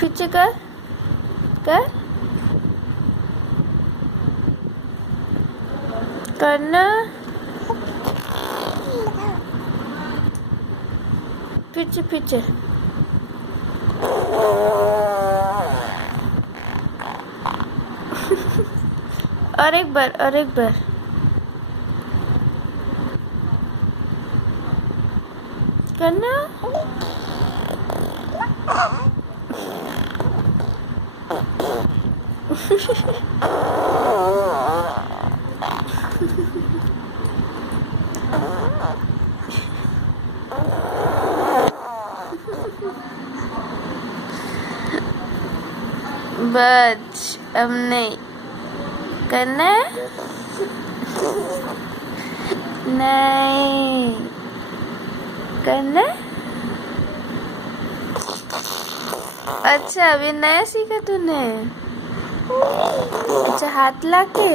पीछे कर कर करना पीछे पीछे और एक बार करना बस अब नहीं करना नहीं करना। अच्छा अभी नया सीखा तूने। अच्छा हाथ लाके